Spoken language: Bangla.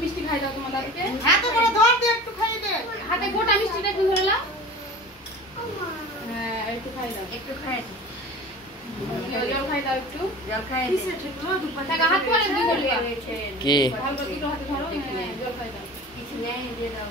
মিষ্টি খাই দাও তোমার দাদুকে হাতে করে ধর দে একটু খাই দে হাতে গোটা মিষ্টিটা একটু ধরে নাও হ্যাঁ একটু খাই দাও একটু খাই জল খাই দাও একটু জল খাই দে টাকা হাত পরে দি করলে কি ভালো করে হাতে ধরো জল খাই দাও কিছু নেই দিয়ে দাও